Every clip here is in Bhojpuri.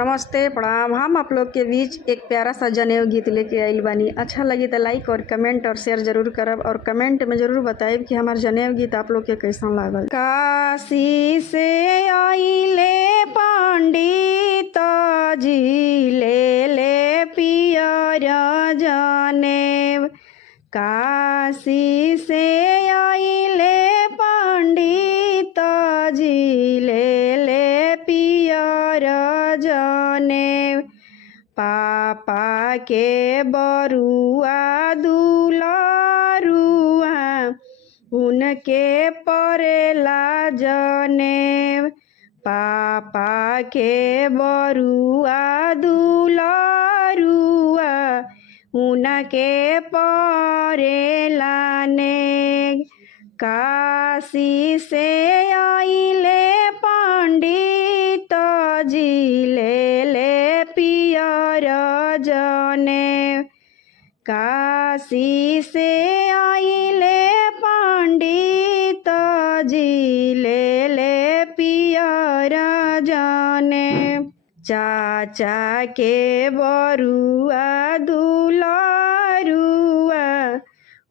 नमस्ते प्रणाम। हम आप लोग के बीच एक प्यारा सा जनेऊ गीत लेके आइल बानी। अच्छा लगी तो लाइक और कमेंट और शेयर जरूर करब और कमेंट में जरूर बताइब कि हमार जनेऊ गीत आप लोग के कैसा लागल। काशी से आइले पंडित जी ले पियर जनेऊ। काशी से आइले पंडित जी ले पियर जनेऊ। पापा के बरुआ दुलरुआ उनके परेला जनेऊ। पापा के बरुआ दुलरुआ उनके परेला नेग। काशी से आइले पंडित जी ले पियर जनेऊ। काशी से आइले पंडित जी ले पियर जनेऊ। चाचा के बरुआ दुलरुआ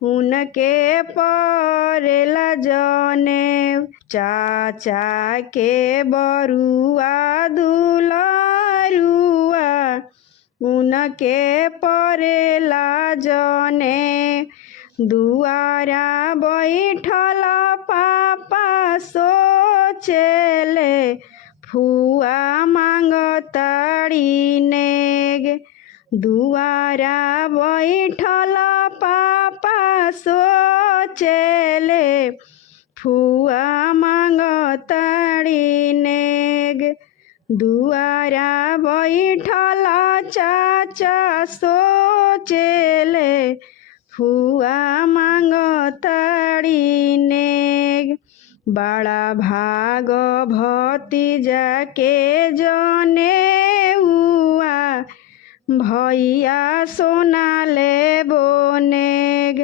उनके परेला जनेऊ। चाचा के बरुआ दुलरुआ उनके परेला जनेऊ। दुआरा बैठल पापा सोचेले फुआ मांगताड़ी नेग। दुआरा बैठल पापा सोचेले फुआ मांगताड़ी नेग। दुआरा बैठल चाचा सोचेले फुआ मांगताड़ी नेग। बड़ा भाग भतीजा के जनेऊआ भैया सोना ले बोनेग।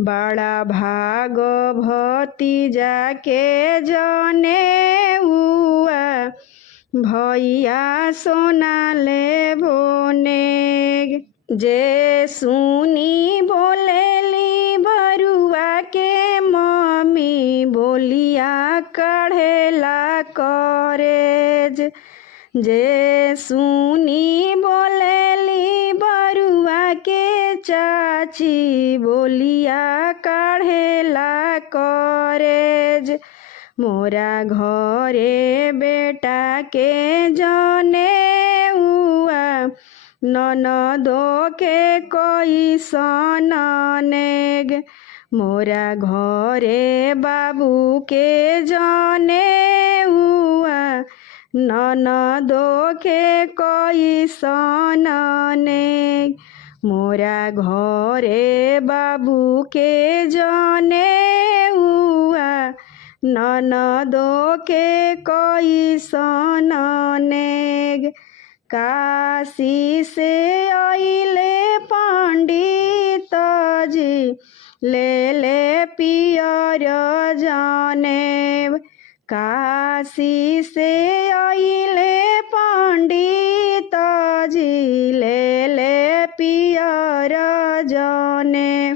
बड़ा भाग भतीजा के जनेऊआ भैया सोना ले बोनेग। जे सुनी बोलेली बरुआ के मम्मी बोलिया कढ़ेला करेज। जे सुनी बोलेली बरुआ के चाची बोलिया कढ़ेला करेज। मोरा घरे बेटा के जनेऊआ ननदो के कैसन नेग। मोरा घरे बाबू के जनेऊआ ननदो के कैसन नेग। मोरा घरे बाबू के जनेऊआ ननदो के कैसन नेग। काशी से आइले पंडित जी ले पियर जनेऊ। काशी से आइले पंडित जी ले पियर जनेऊ।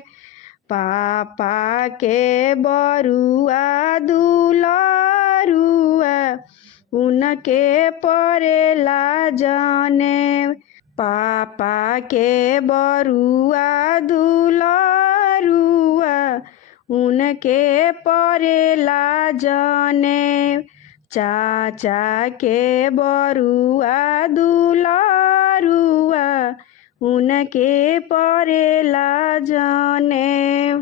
पापा के बरुआ दुलरुआ उनके परेला जनेऊ। पापा के बरुआ दुलरुआ उनके परेला जनेऊ। चाचा के बरुआ दुलरुआ उनके परेला जनेऊ।